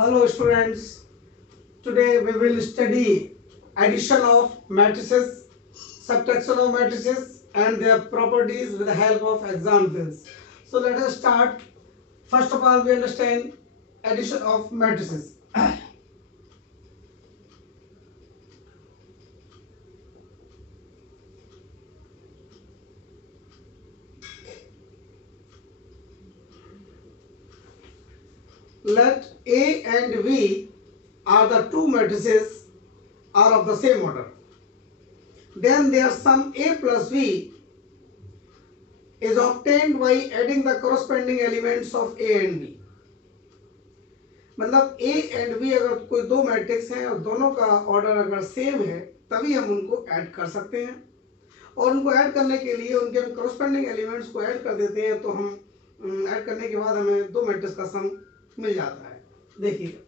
Hello students, today we will study addition of matrices, subtraction of matrices and their properties with the help of examples. So let us start. First of all, we understand addition of matrices. Let A and V are the two matrices are of the same order. Then their sum A plus V is obtained by adding the corresponding elements of A and B. मतलब A and B अगर कोई दो matrix हैं और दोनों का order अगर same है तभी हम उनको ऐड कर सकते हैं, और उनको ऐड करने के लिए उनके हम corresponding एलिमेंट्स को ऐड कर देते हैं तो हम ऐड करने के बाद हमें दो मैट्रिक्स का सम मिल जाता है. देखिए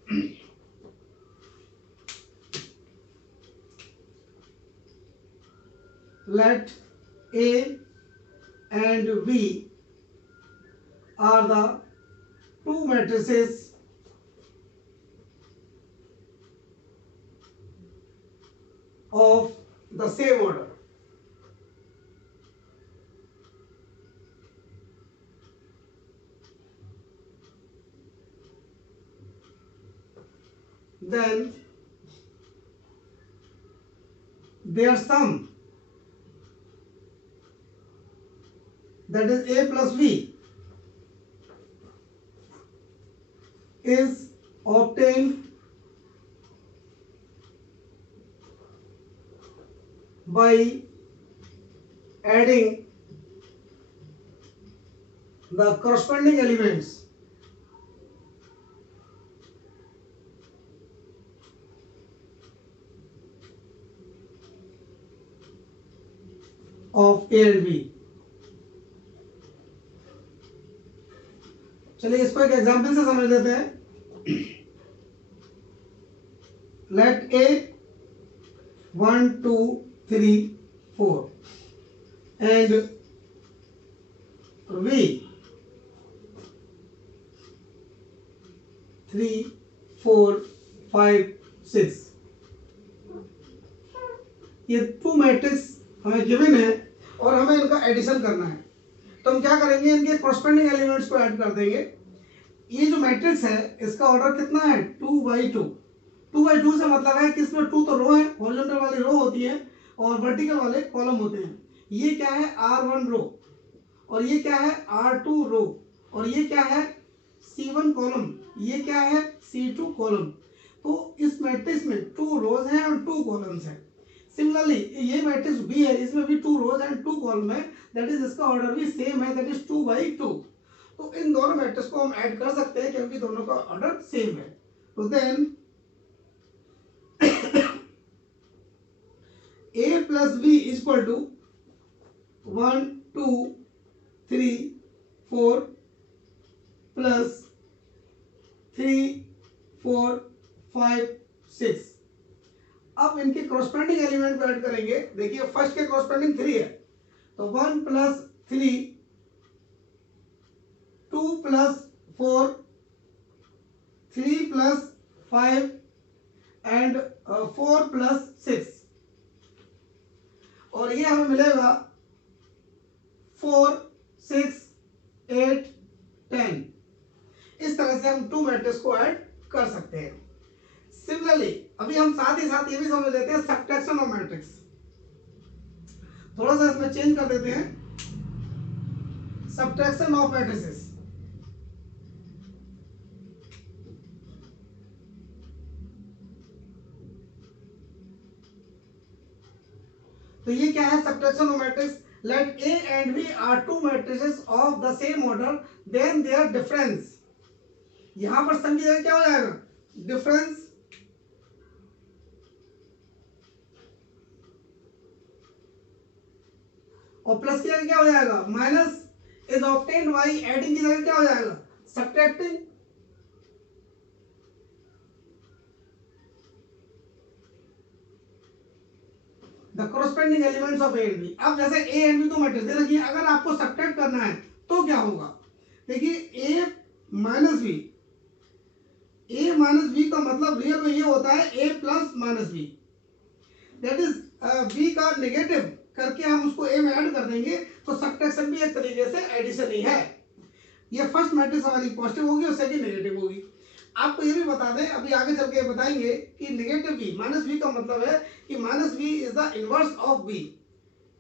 let A and V are the two matrices of the same order. Then their sum, that is A plus V, is obtained by adding the corresponding elements of A and B. चलिए इसको एक example से समझ लेते हैं. Let A 1 2 3 4 and V 3 4 5 6. ये two matrix हमें given है और हमें इनका एडिशन करना है, तो हम क्या करेंगे, इनके कॉरस्पॉन्डिंग एलिमेंट्स को ऐड कर देंगे. ये जो मैट्रिक्स है इसका ऑर्डर कितना है, 2/2. 2/2 से मतलब है कि इसमें 2 तो रो है, हॉरिजॉन्टल वाली रो होती है और वर्टिकल वाले कॉलम होते हैं. ये क्या है, R1 रो, और ये क्या है, R2 रो, और ये क्या है, C1 कॉलम, ये क्या है, C2 कॉलम. तो इस मैट्रिक्स में 2 रोज हैं और 2 कॉलम्स हैं. सिमिलरली ये मैट्रिक्स बी है, इसमें भी 2 रोज एंड 2 कॉलम है, दैट इज इसका ऑर्डर भी सेम है, दैट इज 2/2. तो इन दोनों मैट्रिक्स को हम ऐड कर सकते हैं क्योंकि दोनों का ऑर्डर सेम है. तो then A plus B is equal to 1 2 3 4 plus 3 4 5 6. अब इनके कॉरस्पॉन्डिंग एलिमेंट को ऐड करेंगे. देखिए फर्स्ट के कॉरस्पॉन्डिंग 3 है, तो 1 plus 3 2 plus 4 3 plus 5 and 4 plus 6, और ये हमें मिलेगा 4 6 8 10. इस तरह से हम टू मैट्रिक्स को ऐड कर सकते हैं. सिमिलरली अभी हम साथ ही साथ ये भी समझ लेते हैं सब्ट्रैक्शन ऑफ मैट्रिक्स. थोड़ा सा इसमें चेंज कर देते हैं, सब्ट्रैक्शन ऑफ मैट्रिसेस. तो ये क्या है, subtraction of matrix. Let A and B are two matrices of the same order, then their difference. यहां पर सम की जगह क्या हो जाएगा, डिफरेंस, और प्लस की जगह क्या हो जाएगा, minus, is obtained by adding की जगह क्या हो जाएगा, subtracting. The corresponding elements of A and B. अब जैसे A and B दो मैट्रिक्स है, देखिए अगर आपको सब्ट्रैक्ट करना है तो क्या होगा, देखिए A minus B, A minus मतलब रियल में ये होता है a plus minus B, that is b का नेगेटिव करके हम उसको a में ऐड कर देंगे, तो सब्ट्रैक्शन भी एक तरीके से एडिशन ही है। ये फर्स्ट मैट्रिक्स हमारी पॉजिटिव होगी और सेकंड नेगेटिव होगी। आपको ये भी बता दें, अभी आगे चल के बताएंगे कि नेगेटिव बी माइनस बी का मतलब है कि minus B is the inverse of B,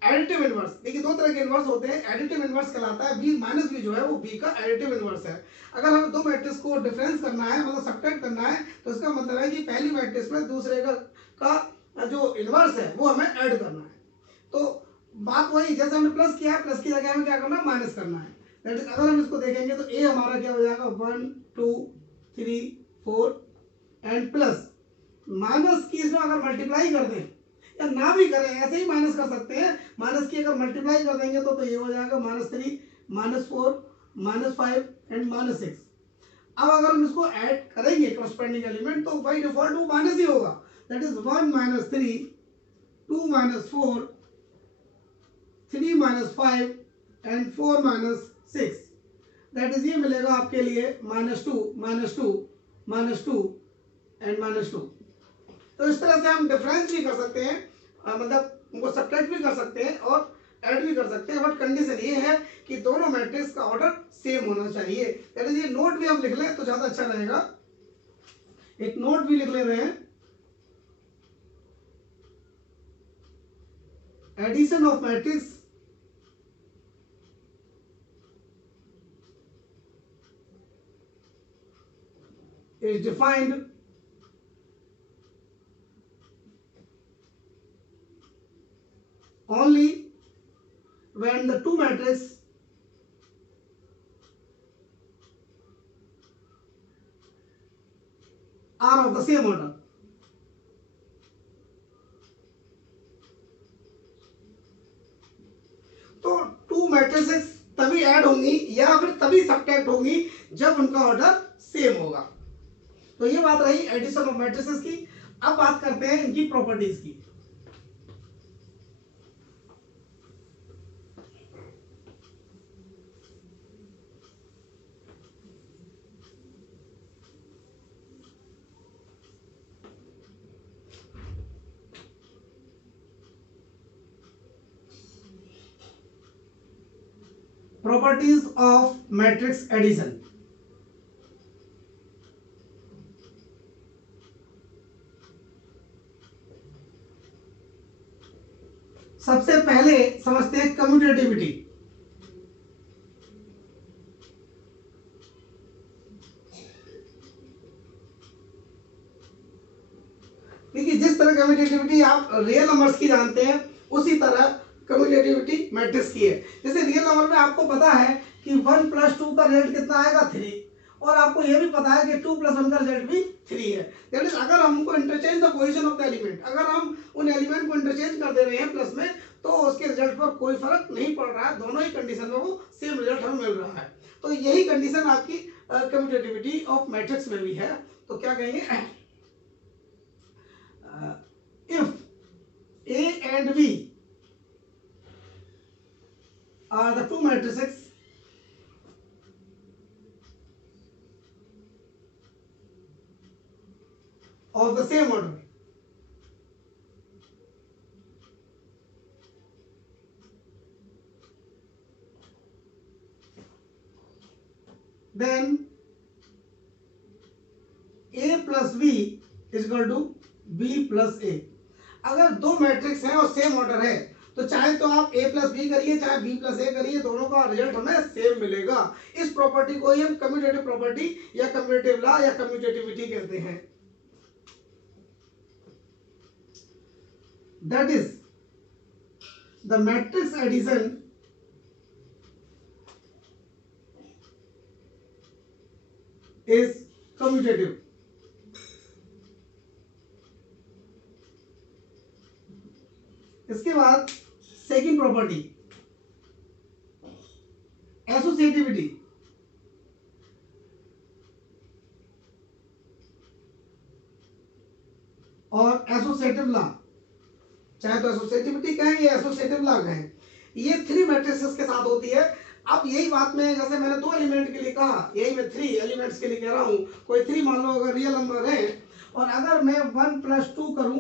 additive inverse. देखिए दो तरह के इनवर्स होते हैं, एडिटिव इनवर्स कहलाता है, बी माइनस बी जो है वो बी का एडिटिव इनवर्स है। अगर हमें दो मैट्रिक्स को डिफरेंस करना है, मतलब सब्ट्रैक्ट करना है, तो इसका मतलब है कि पहली मैट्रिक्स में दूसरे का जो इनवर्स है वो हमें ऐड करना है। तो बात वही, जैसे हमने प्लस किया है, प्लस की जगह हमें क्या करना है, माइनस करना है। दैट इज अगर हम इसको देखेंगे तो ए हमारा क्या हो जाएगा, 1 2 3 4 एंड प्लस माइनस की इसमें अगर मल्टीप्लाई कर दें या ना भी करें, ऐसे ही माइनस कर सकते हैं। माइनस की अगर मल्टीप्लाई कर देंगे तो ये हो जाएगा -3 -4 -5 एंड -6। अब अगर हम इसको ऐड करेंगे करस्पॉन्डिंग एलिमेंट, तो बाय डिफॉल्ट वो माइनस ही होगा। That is 1 -3 2 -4 3 -5 and 4 -6। That is ये मिलेगा आपके लिए -2 -2 -2 एंड -2। तो इस तरह से हम डिफरेंस भी कर सकते हैं, मतलब उनको सब्ट्रैक्ट भी कर सकते हैं और ऐड भी कर सकते हैं, बट कंडीशन ये है कि दोनों मैट्रिक्स का ऑर्डर सेम होना चाहिए। दैट इज ये नोट भी हम लिख लें तो ज्यादा अच्छा रहेगा, एक नोट भी लिख ले रहे हैं। Addition of matrix is defined only when the two matrices are of the same order। तो टू मैट्रिसेस तभी ऐड होंगी या फिर तभी सब्ट्रैक्ट होंगी जब उनका ऑर्डर सेम होगा। तो ये बात रही एडिशन ऑफ मैट्रिसेस की। अब बात करते हैं इनकी प्रॉपर्टीज की। Properties of matrix addition. सबसे पहले समझते हैं कम्यूटेटिविटी। देखिए जिस तरह कम्यूटेटिविटी आप रियल नंबर्स की जानते हैं, उसी तरह कम्यूटेटिविटी मैट्रिक्स की है। जैसे रियल नंबर में आपको पता है कि 1 + 2 का रिजल्ट कितना आएगा, 3, और आपको यह भी पता है कि 2 + 1 का रिजल्ट भी 3 है। दैट इज अगर हमको interchange the position of the element, अगर हम उन एलिमेंट को इंटरचेंज कर दे रहे हैं प्लस में, तो उसके रिजल्ट पर कोई फर्क नहीं पड़ रहा है, दोनों ही कंडीशन में वो सेम रिजल्ट हमें मिल रहा है। तो यही कंडीशन आपकी कम्यूटेटिविटी ऑफ मैट्रिक्स में भी है। तो क्या कहेंगे, if A and B are the two matrices of the same order, then A plus B is equal to B plus A। अगर दो मैट्रिक्स हैं और सेम ऑर्डर है, तो चाहे तो आप A plus B करिए, चाहे B plus A करिए, दोनों का रिजल्ट हमें सेम मिलेगा। इस प्रॉपर्टी को ही हम कम्यूटेटिव प्रॉपर्टी या कम्यूटेटिव लॉ या कम्यूटेटिविटी कहते हैं। That is the matrix addition is commutative. इसके बाद सेकंड प्रॉपर्टी एसोसिएटिविटी। और एसोसिएटिव लॉ, चाहे तो एसोसिएटिविटी कहें या एसोसिएटिव लॉ कहें, ये 3 मैट्रिसेस के साथ होती है। अब यही बात में, जैसे मैंने 2 एलिमेंट के लिए कहा, यही मैं 3 एलिमेंट्स के लिए कह रहा हूं। कोई 3 मान लो अगर रियल नंबर है और अगर मैं 1+2 करूं,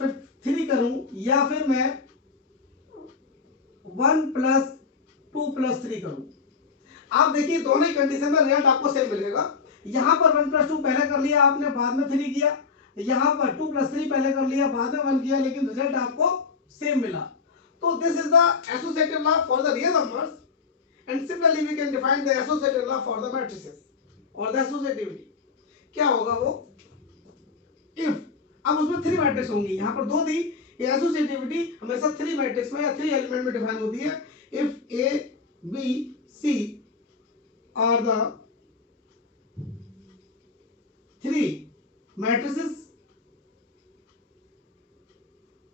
फिर 3 करूं, या फिर मैं 1+2+3 करूं, आप देखिए दोनों ही कंडीशन में रिजल्ट आपको सेम मिलेगा। यहां पर 1+2 पहले कर लिया आपने, बाद में 3 किया, यहां पर 2+3 पहले कर लिया, बाद में 1 किया, लेकिन रिजल्ट आपको सेम मिला। तो this is the associative law for the real numbers, and similarly we can define the associative law for the matrices और द एसोसिएटिविटी। क्या होगा वो, इफ, अब उसमें 3 मैट्रिक्स होंगी, यहां पर 2 दी, ये एसोसिएटिविटी हमेशा 3 मैट्रिक्स में या 3 एलिमेंट में डिफाइन होती है। If A B C are the 3 matrices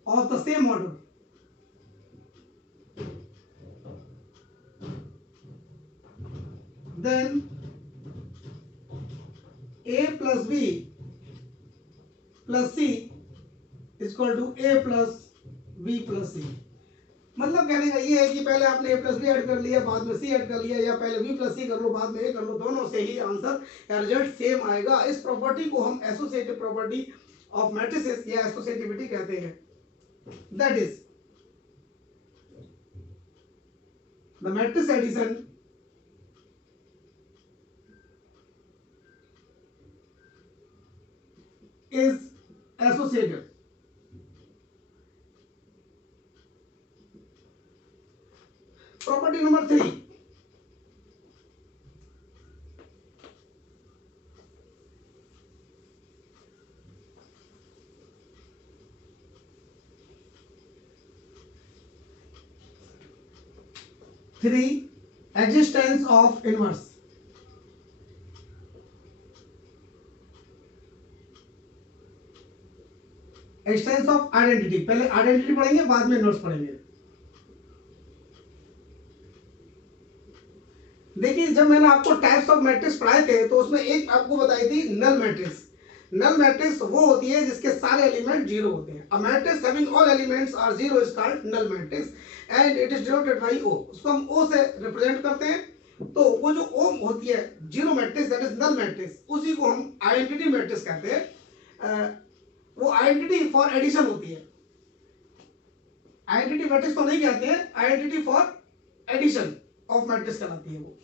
of the same order, then A plus B plus C is equal to A plus B plus C। मतलब कहने का ये है कि पहले आपने A plus B ऐड कर लिया, बाद में C ऐड कर लिया, या पहले B plus C कर लो, बाद में A कर लो, दोनों से ही आंसर या रिजल्ट सेम आएगा। इस प्रॉपर्टी को हम एसोसिएटिव प्रॉपर्टी ऑफ मैट्रिसेस या एसोसिएटिविटी कहते हैं। That is the matrix addition is associative। Property number 3, existence of inverse। Existence of identity, पहले आइडेंटिटी पढ़ेंगे, बाद में इनवर्स पढ़ेंगे। देखिए जब मैंने आपको टाइप्स ऑफ मैट्रिक्स पढ़ाए थे तो उसमें एक आपको बताई थी नल मैट्रिक्स। नल मैट्रिक्स वो होती है जिसके सारे एलिमेंट जीरो होते हैं। A matrix having all elements are zero is called null matrix and it is denoted by O. उसको हम ओ से रिप्रेजेंट करते हैं। तो वो जो ओ होती है zero matrix, that is null matrix, उसी को हम आइडेंटिटी मैट्रिक्स कहते हैं। वो आइडेंटिटी फॉर एडिशन होती है। आइडेंटिटी मैट्रिक्स को नहीं कहते हैं, identity for addition of matrix कहलाती है वो।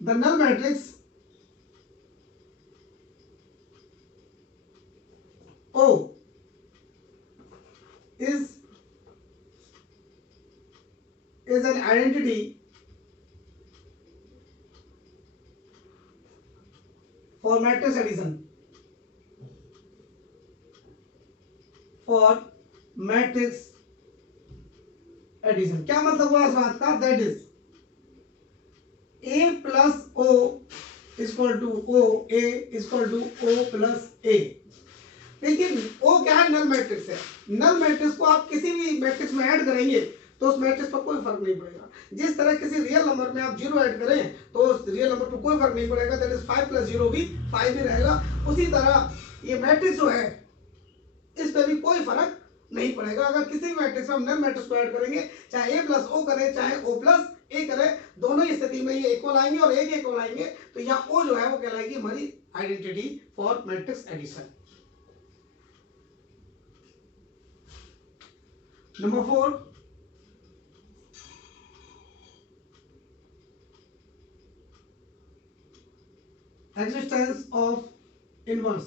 The null matrix O is an identity for matrix addition, for matrix addition। क्या मतलब हुआ इस बात का, that is A plus O is equal to O, A is equal to O plus A। लेकिन O क्या है, नल मैट्रिक्स है। नल मैट्रिक्स को आप किसी भी मैट्रिक्स में ऐड करेंगे तो उस मैट्रिक्स पर कोई फर्क नहीं पड़ेगा। जिस तरह किसी रियल नंबर में आप जीरो ऐड करें तो उस रियल नंबर पर कोई फर्क नहीं पड़ेगा, दैट इज 5 + 0 भी 5 ही रहेगा। उसी तरह ये मैट्रिक्स जो है इस पर भी कोई फर्क नहीं पड़ेगा। अगर किसी भी मैट्रिक्स में हम नल मैट्रिक्स को ऐड करेंगे, चाहे A plus O करें चाहे O plus A करें, दोनों ही स्थिति में ये इक्वल आएंगे और एक इक्वल आएंगे, तो यहाँ O जो है वो कहलाएगी हमारी identity for matrix addition. Number 4, existence of inverse.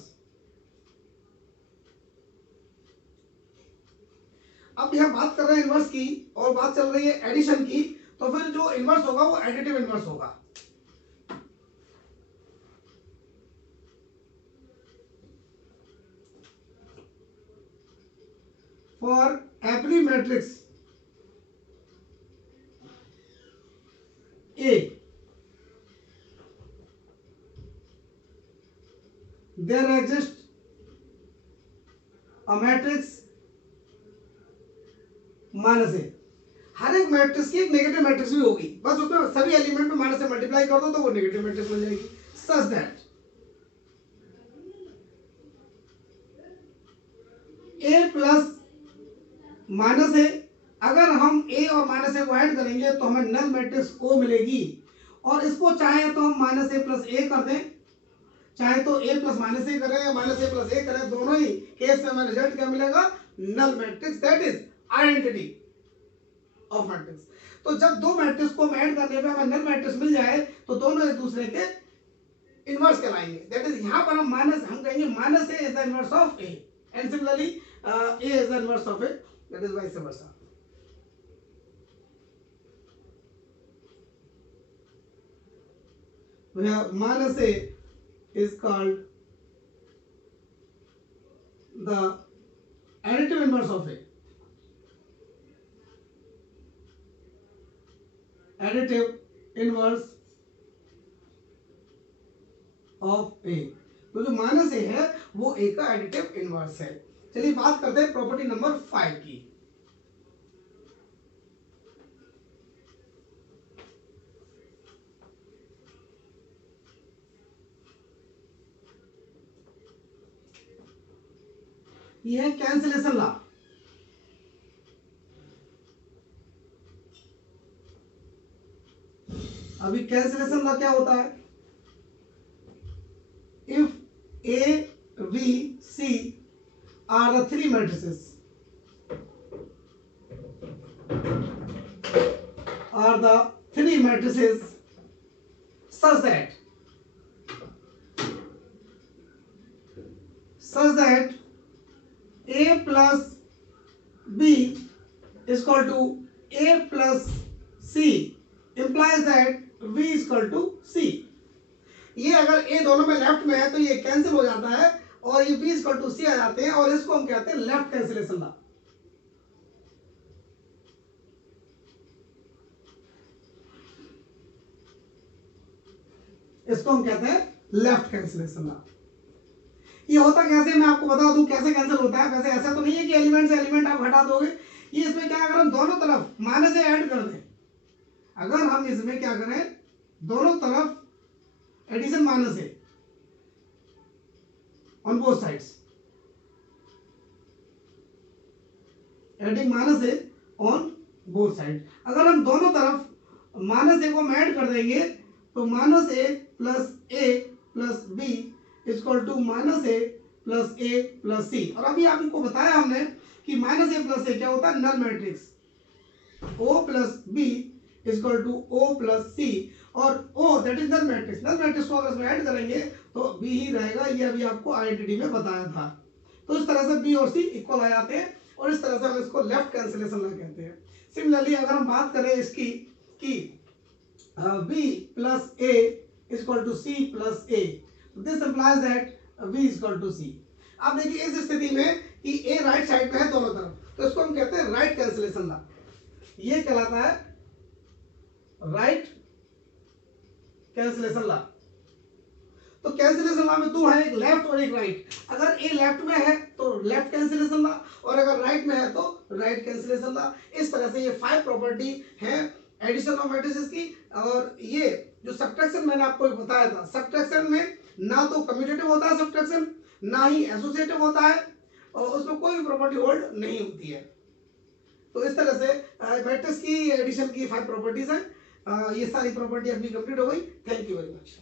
अब यहां बात कर रहे हैं इनवर्स की और बात चल रही है एडिशन की, तो फिर जो इनवर्स होगा वो एडिटिव इनवर्स होगा। For every matrix A there exists a matrix minus A. हर एक मैट्रिक्स की एक नेगेटिव मैट्रिक्स भी होगी, बस उसमें सभी एलिमेंट में माइनस से मल्टीप्लाई कर दो तो वो नेगेटिव मैट्रिक्स बन जाएगी। Such that A plus minus A, अगर हम ए और माइनस ए को ऐड करेंगे तो हमें नल मैट्रिक्स ओ मिलेगी। और इसको चाहे तो हम माइनस ए प्लस ए कर दें, चाहे तो ए प्लस माइनस ए करें या माइनस ए प्लस ए करें, दोनों ही केस में हमें रिजल्ट क्या मिलेगा, null matrix, that is identity of matrix. तो जब दो मैट्रिक्स को ऐड करने पे हमें नल मैट्रिक्स मिल जाए तो दोनों एक दूसरे के इनवर्स कहलाएंगे, दैट इज यहां पर हम कहेंगे minus A is the inverse of A and similarly A is the inverse of A, that is vice versa. where minus a is called the additive inverse of a, additive inverse of a। तो जो minus ए है वो ए का additive inverse है। चलिए बात करते हैं प्रॉपर्टी नंबर 5 की। ये है कैंसिलेशन लॉ। अभी कैंसिलेशन लॉ क्या होता है, if A B C are the three matrices, are the three matrices such that A plus B is equal to A plus C implies that V is equal to C। ये अगर A दोनों में left में है तो ये cancel हो जाता है और ये B is equal to C आ जाते हैं और इसको हम कहते हैं लेफ्ट कैंसिलेशन लॉ। इसको हम कहते हैं लेफ्ट कैंसिलेशन लॉ। ये होता कैसे, मैं आपको बता दूं कैसे कैंसिल होता है। वैसे ऐसा तो नहीं है कि एलिमेंट से एलिमेंट आप हटा दोगे, ये इसमें क्या, अगर हम दोनों तरफ माइनस से ऐड कर दें, अगर हम इसमें क्या करें, दोनों तरफ एडिशन माइनस है on both sides, adding minus है ऑन बोथ साइड। अगर हम दोनों तरफ माइनस ए को ऐड कर देंगे तो minus A plus B equal to minus A plus A plus C. और अभी आपको बताया हमने कि माइनस ए प्लस ए क्या होता है, null matrix, O plus B equal to O plus C, और O that is null matrix. Null matrix को अगर इसमें ऐड करेंगे तो बी ही रहेगा, ये अभी आपको आइडेंटिटी में बताया था। तो इस तरह से बी और सी इक्वल आ जाते हैं और इस तरह से हम इसको लेफ्ट कैंसिलेशन लॉ कहते हैं। सिमिलरली अगर हम बात करें इसकी कि B plus A equal to C plus A, this implies that v is equal to c। अब देखिए इस स्थिति में कि a राइट साइड पे है दोनों तरफ, तो इसको हम कहते हैं राइट कैंसिलेशन लॉ। ये कहलाता है राइट कैंसिलेशन लॉ। तो कैंसिलेशन लॉ में दो है, एक लेफ्ट और एक राइट। अगर a लेफ्ट में है तो लेफ्ट कैंसिलेशन लॉ और अगर राइट में है तो राइट कैंसिलेशन लॉ। इस तरह से ये 5 प्रॉपर्टी है एडिशन ऑफ मैट्रिसेस की। और ये जो सब्ट्रैक्शन मैंने आपको बताया था, सब्ट्रैक्शन में ना तो कम्यूटेटिव होता है सब्ट्रैक्शन, ना ही एसोसिएटिव होता है और उसमें कोई भी प्रॉपर्टी होल्ड नहीं होती है। तो इस तरह से मैट्रिक्स की एडिशन की 5 प्रॉपर्टीज हैं। ये सारी प्रॉपर्टी अपनी कंप्लीट हो गई। Thank you very much.